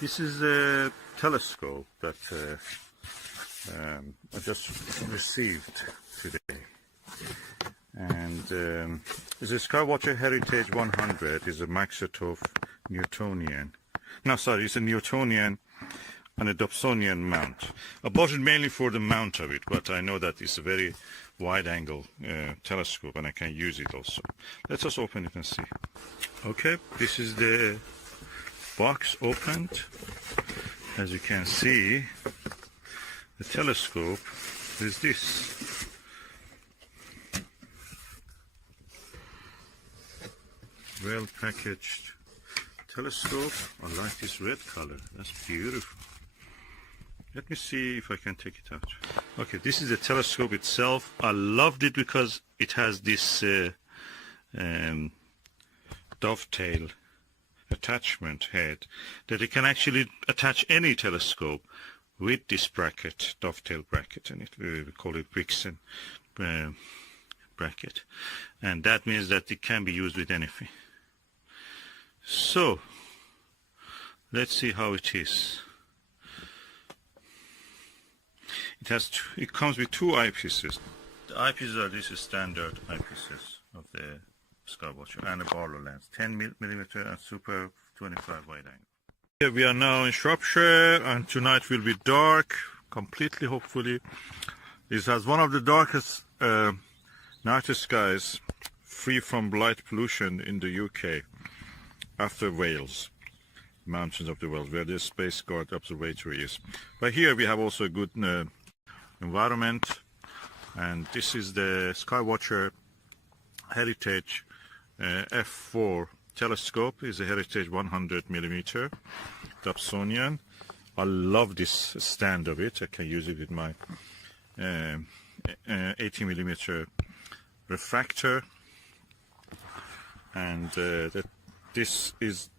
This is a telescope that I just received today, and it's a Sky-Watcher Heritage-100. Is a Maxitov Newtonian. No, sorry, it's a Newtonian and a Dobsonian mount. I bought it mainly for the mount of it, but I know that it's a very wide-angle telescope, and I can use it also. Let's just open it and see. Okay, this is the box opened. As you can see, the telescope is this. Well packaged telescope. I like this red color. That's beautiful. Let me see if I can take it out. Okay, this is the telescope itself. I loved it because it has this dovetail attachment head that it can actually attach any telescope with this bracket, dovetail bracket, and we call it Vixen bracket, and that means that it can be used with anything. So let's see how it is. It comes with two eyepieces. The eyepieces are this is standard eyepieces of the Skywatcher, and a Barlow lens, 10mm and super 25 wide angle. Here we are now in Shropshire, and tonight will be dark completely, hopefully. This has one of the darkest night skies, free from light pollution in the UK, after Wales, mountains of the Wales, where the Space Guard Observatory is. But here we have also a good environment, and this is the Skywatcher Heritage F4 telescope. Is a Heritage 100mm Dobsonian. I love this stand of it. I can use it with my 80mm refractor, and this is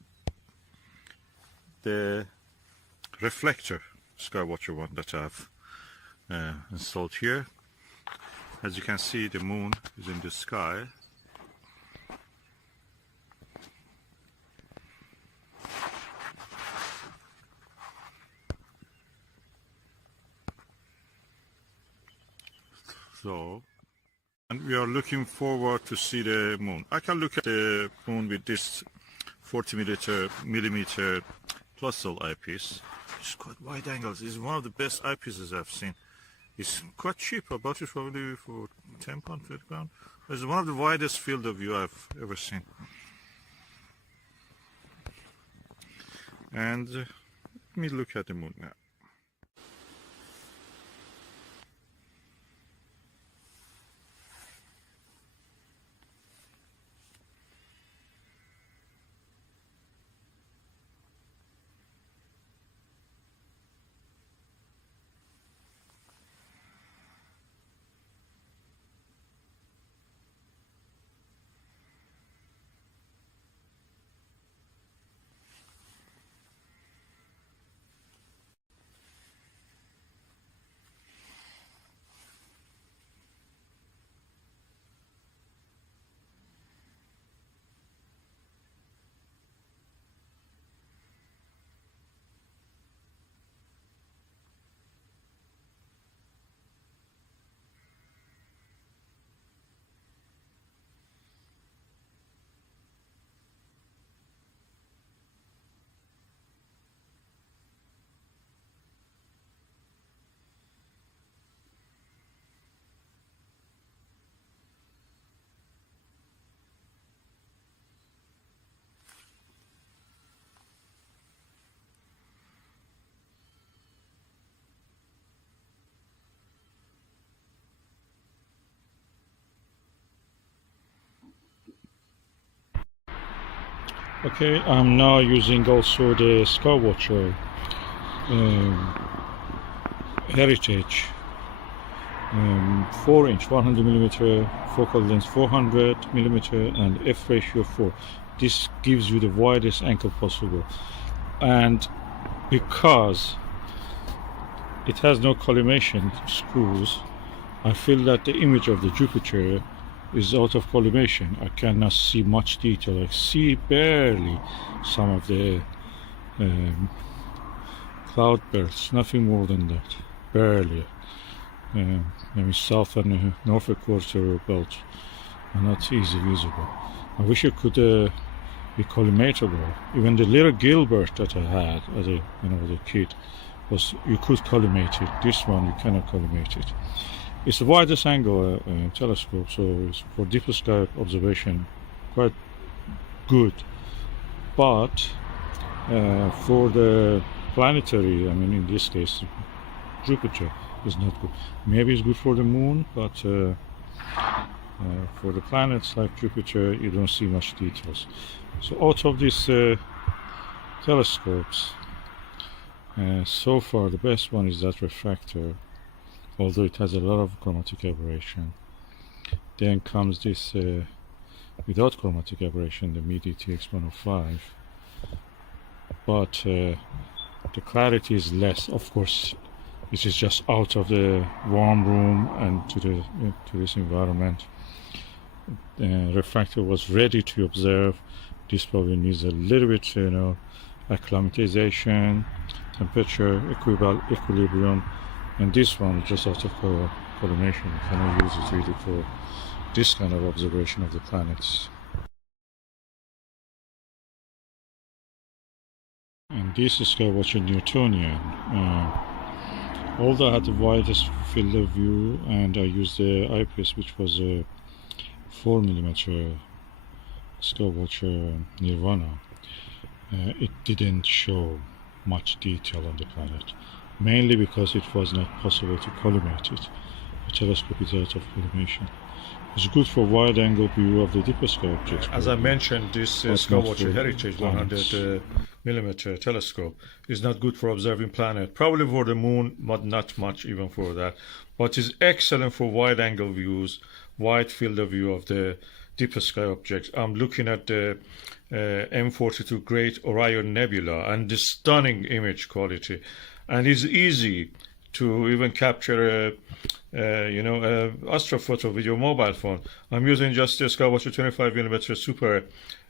the reflector Skywatcher one that I've installed here. As you can see, the moon is in the sky. So, and we are looking forward to see the moon. I can look at the moon with this 40mm Windowsill eyepiece. It's quite wide angles. It's one of the best eyepieces I've seen. It's quite cheap. I bought it probably for £10, £20. It's one of the widest field of view I've ever seen. And let me look at the moon now. Okay, I'm now using also the Skywatcher Heritage 4-inch 100mm focal length, 400mm, and f ratio 4. This gives you the widest angle possible, and because it has no collimation screws, I feel that the image of the Jupiter is out of collimation. I cannot see much detail. I see barely some of the cloud belts, nothing more than that, barely. Maybe south and Norfolk quarter belt are not easily visible. I wish it could be collimatable. Even the little Gilbert that I had as a kid was, you could collimate it. This one you cannot collimate it. It's the widest angle telescope, so it's for deep sky observation quite good. But for the planetary, I mean in this case Jupiter, is not good. Maybe it's good for the moon, but for the planets like Jupiter you don't see much details. So out of these telescopes, so far the best one is that refractor, although it has a lot of chromatic aberration. Then comes this without chromatic aberration, the MEDTX105, but the clarity is less. Of course, it is just out of the warm room and to this environment. Refractor was ready to observe. This probably needs a little bit, acclimatization, temperature, equilibrium, and this one just out of collimation. You cannot use it really for this kind of observation of the planets. And this is Sky-Watcher Newtonian. Although I had the widest field of view, and I used the eyepiece, which was a 4mm Skywatcher Nirvana, it didn't show much detail on the planet, mainly because it was not possible to collimate it. The telescope is out of collimation. It's good for wide-angle view of the deeper sky objects. As I mentioned, this Skywatcher Heritage-100mm telescope is not good for observing planet. Probably for the moon, but not much even for that. But is excellent for wide-angle views, wide field of view of the deeper sky objects. I'm looking at the M42 Great Orion Nebula and the stunning image quality, and it's easy to even capture astrophoto with your mobile phone. I'm using just a Skywatcher 25mm Super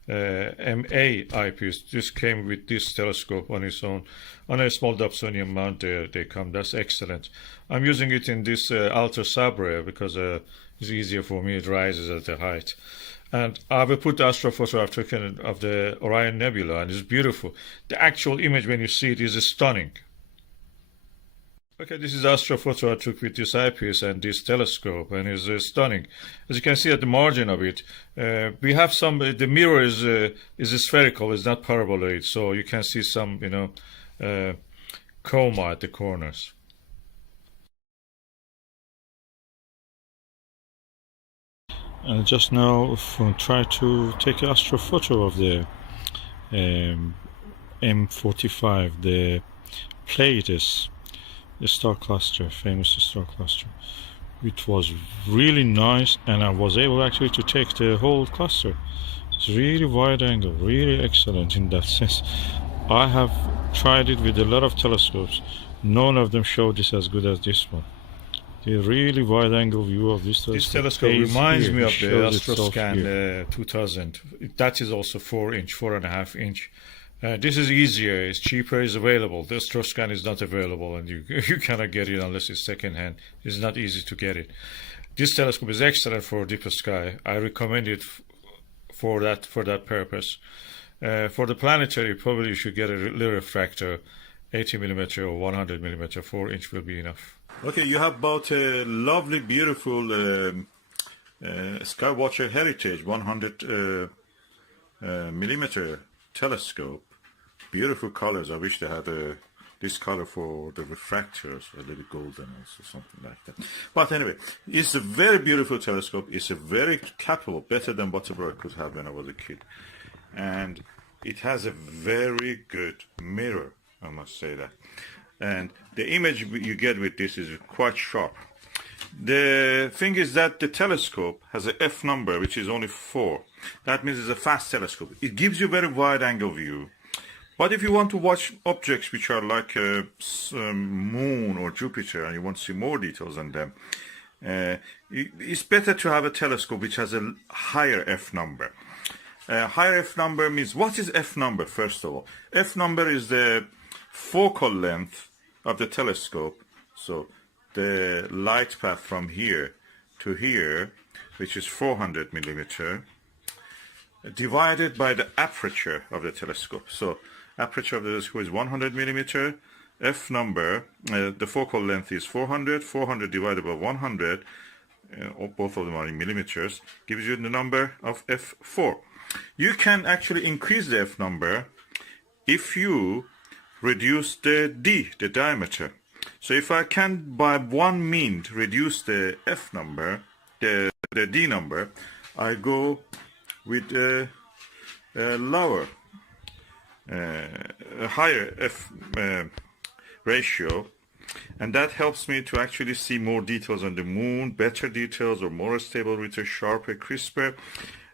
MA eyepiece. This came with this telescope on its own, on a small Dobsonian mount. They come. That's excellent. I'm using it in this Alta Sabre because it's easier for me. It rises at the height. And I have put the astrophoto I've taken of the Orion Nebula, and it's beautiful. The actual image, when you see it, is stunning. Okay, this is astrophoto I took with this eyepiece and this telescope, and it's stunning. As you can see at the margin of it, we have some. The mirror is spherical; it's not parabolic, so you can see some, coma at the corners. Just now, try to take an astrophoto of the M45, the Pleiades. The star cluster, famous star cluster. It was really nice, and I was able actually to take the whole cluster. It's really wide angle, really excellent in that sense. I have tried it with a lot of telescopes. None of them showed this as good as this one. The really wide angle view of this telescope. This telescope reminds me of the Astroscan 2000. That is also 4-inch, 4.5-inch. This is easier, it's cheaper, it's available. The Astroscan is not available, and you cannot get it unless it's second-hand. It's not easy to get it. This telescope is excellent for deeper sky. I recommend it for that purpose. For the planetary, probably you should get a little refractor, 80mm or 100mm. 4-inch will be enough. Okay, you have bought a lovely, beautiful Skywatcher Heritage-100mm telescope. Beautiful colors. I wish they had this color for the refractors, a little golden or something like that. But anyway, it's a very beautiful telescope. It's a very capable, better than whatever I could have when I was a kid. And it has a very good mirror, I must say that. And the image you get with this is quite sharp. The thing is that the telescope has an F number, which is only 4. That means it's a fast telescope. It gives you a very wide angle view. But if you want to watch objects which are like a moon or Jupiter, and you want to see more details on them, it's better to have a telescope which has a higher F number. Higher F number means, what is F number, first of all? F number is the focal length of the telescope, so the light path from here to here, which is 400 millimeter, divided by the aperture of the telescope. So aperture of the telescope is 100 millimeter. F number, the focal length is 400. 400 divided by 100, both of them are in millimeters, gives you the number of f4. You can actually increase the f number if you reduce the d, the diameter. So if I can by one mean reduce the f number, the d number, I go with a lower, a higher f ratio, and that helps me to actually see more details on the moon, better details, or more stable, richer, sharper, crisper,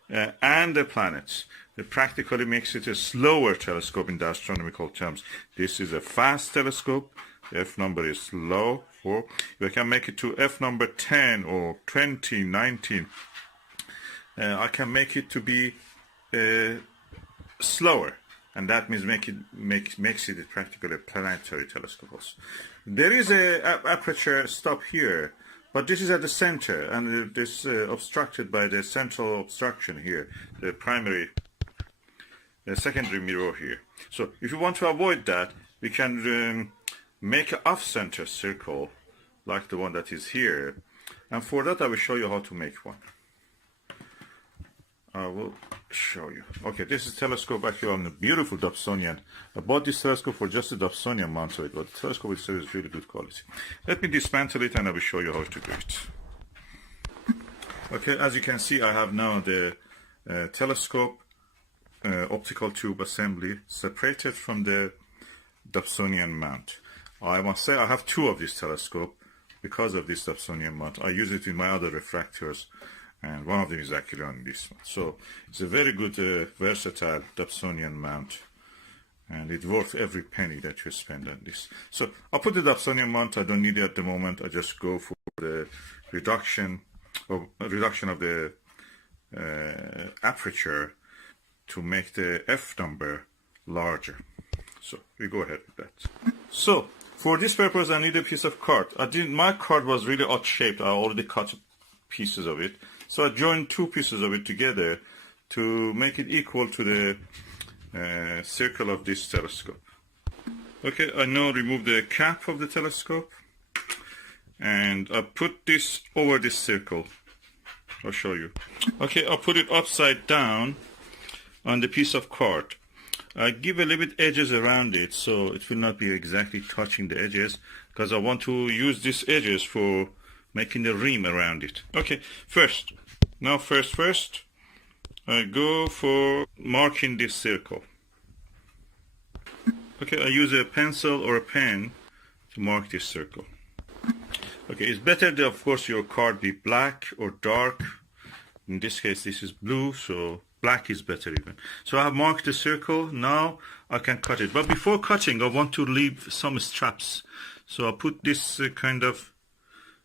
and the planets. It practically makes it a slower telescope in the astronomical terms. This is a fast telescope. The f number is low. If I can make it to f number 10 or 20, 19, I can make it to be slower, and that means makes it practically a planetary telescope also. There is a aperture stop here, but this is at the center, and this obstructed by the central obstruction here, the primary, secondary mirror here. So if you want to avoid that, we can make an off-center circle like the one that is here, and for that I will show you how to make one. I will show you. Okay, this is telescope actually on a beautiful Dobsonian. I bought this telescope for just the Dobsonian mount of it, but the telescope itself is really good quality. Let me dismantle it and I will show you how to do it. Okay, as you can see, I have now the telescope optical tube assembly separated from the Dobsonian mount. I must say I have two of this telescope because of this Dobsonian mount. I use it in my other refractors, and one of them is actually on this one. So it's a very good, versatile Dobsonian mount, and it worth every penny that you spend on this. So I'll put the Dobsonian mount. I don't need it at the moment. I just go for the reduction of the aperture to make the f number larger. So we go ahead with that. So for this purpose, I need a piece of card. My card was really odd shaped. I already cut pieces of it. So I joined two pieces of it together to make it equal to the circle of this telescope. Okay, I now remove the cap of the telescope, and I put this over this circle. I'll show you. Okay, I'll put it upside down on the piece of card. I give a little bit edges around it so it will not be exactly touching the edges, because I want to use these edges for making the rim around it. Okay, first I go for marking this circle. Okay, I use a pencil or a pen to mark this circle. Okay, it's better that, of course, your card be black or dark. In this case, this is blue, so black is better even. So I have marked the circle. Now I can cut it. But before cutting, I want to leave some straps. So I'll put this kind of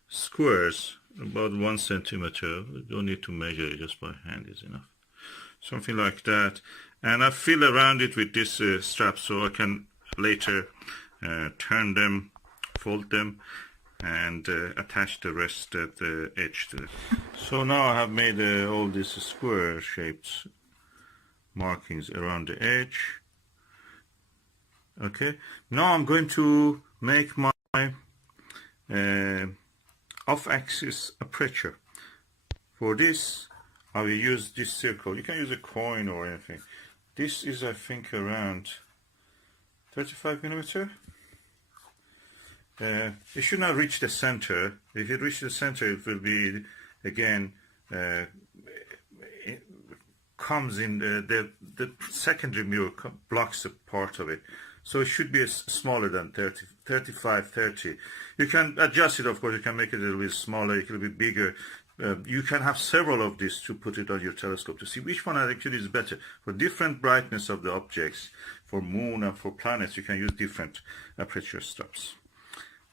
squares, about 1 centimeter. You don't need to measure it, just by hand is enough. Something like that. And I fill around it with this strap so I can later turn them, fold them, and attach the rest at the edge to it. So now I have made all these square shaped markings around the edge. Okay, now I'm going to make my off-axis aperture. For this, I will use this circle. You can use a coin or anything. This is, I think, around 35 millimeter. It should not reach the center. If it reaches the center, it will be, again, it comes in the secondary mirror blocks a part of it. So it should be smaller than 35, 30. You can adjust it, of course. You can make it a little bit smaller, a little bit bigger. You can have several of these to put it on your telescope to see which one actually is better. For different brightness of the objects, for moon and for planets, you can use different aperture stops.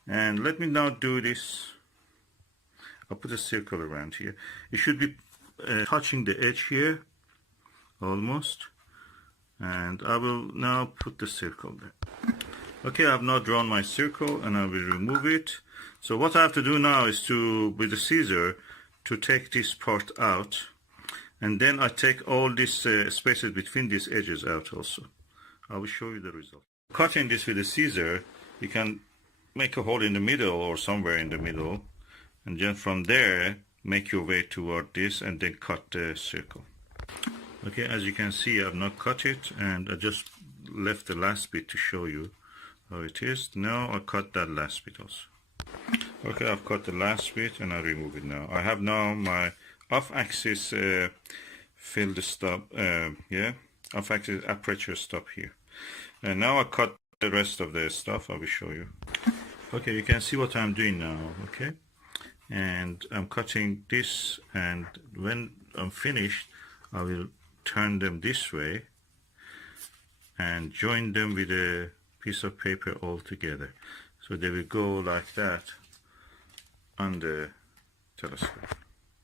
And let me now do this. I'll put a circle around here. It should be touching the edge here, almost. And I will now put the circle there. Okay, I have now drawn my circle and I will remove it. So what I have to do now is to, with the scissor, to take this part out, and then I take all these spaces between these edges out also. I will show you the result. Cutting this with a scissor, you can make a hole in the middle or somewhere in the middle, and then from there make your way toward this and then cut the circle. Okay, as you can see, I have not cut it, and I just left the last bit to show you how it is. Now I cut that last bit also. Okay, I've cut the last bit and I remove it now. I have now my off-axis field stop, off-axis aperture stop here. And now I cut the rest of the stuff. I will show you. Okay, you can see what I'm doing now, okay? And I'm cutting this, and when I'm finished, I will turn them this way and join them with a piece of paper all together. So they will go like that on the telescope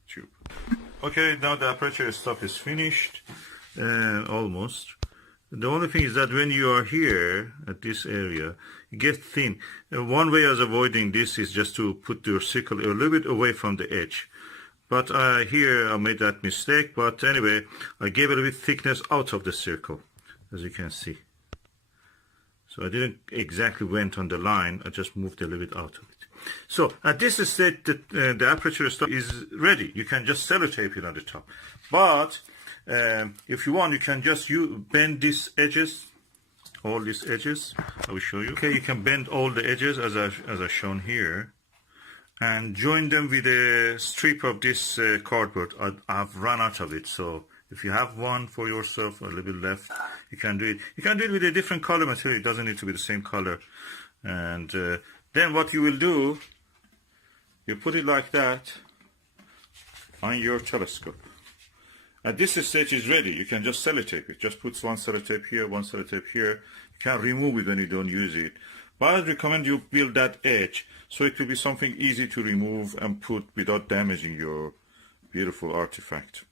tube. Okay, now the aperture stop is finished, almost. The only thing is that when you are here at this area, you get thin. One way of avoiding this is just to put your circle a little bit away from the edge. But here I made that mistake, but anyway, I gave a little bit thickness out of the circle, as you can see. So I didn't exactly went on the line, I just moved a little bit out of it. So at this stage, the aperture stop is ready. You can just sellotape it on the top. But if you want, you can just bend these edges, all these edges. I will show you. Okay, you can bend all the edges as I've shown here, and join them with a strip of this cardboard. I've run out of it, so if you have one for yourself, a little bit left, you can do it. You can do it with a different color material. It doesn't need to be the same color. And then what you will do, you put it like that on your telescope. At this stage is ready. You can just sellotape it. Just put one sellotape here, one sellotape here. You can remove it when you don't use it. But I recommend you build that edge so it will be something easy to remove and put without damaging your beautiful artifact.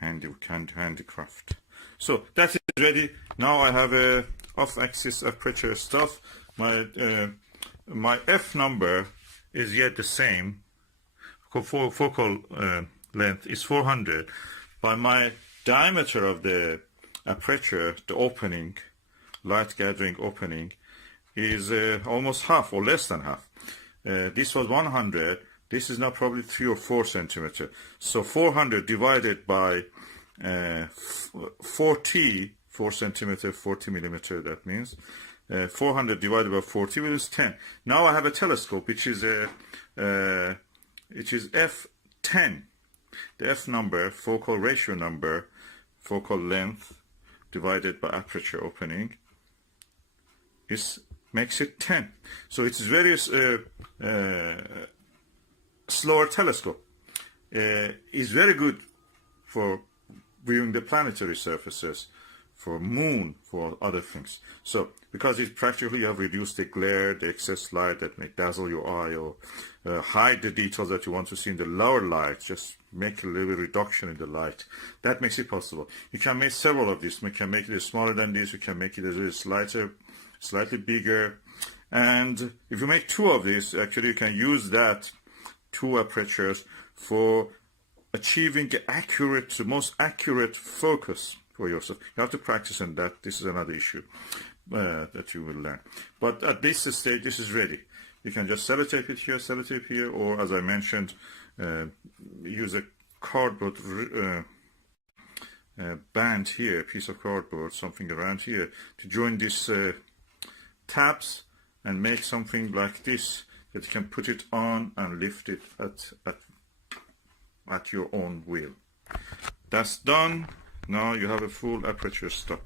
Handicraft. So that's it, ready. Now I have a off-axis aperture stuff. My F number is yet the same. Focal length is 400. By my diameter of the aperture, the opening, light gathering opening, is almost half or less than half. This was 100. This is now probably 3 or 4 centimeter. So 400 divided by 40, 4 centimeter, 40 millimeter, that means. 400 divided by 40 is 10. Now I have a telescope which is F10. The F number, focal ratio number, focal length divided by aperture opening makes it 10. So it's very slower telescope. Is very good for viewing the planetary surfaces, for moon, for other things. So because it's practical, you have reduced the glare, the excess light that may dazzle your eye, or hide the details that you want to see in the lower light. Just make a little reduction in the light. That makes it possible. You can make several of these. You can make it smaller than this. You can make it a little slightly bigger. And if you make 2 of these, actually you can use that 2 apertures for achieving the most accurate focus for yourself. You have to practice on that. This is another issue that you will learn. But at this stage, this is ready. You can just sellotape it here, or as I mentioned, use a cardboard band here, a piece of cardboard, something around here, to join these tabs and make something like this that you can put it on and lift it at your own will. That's done. Now you have a full aperture stop.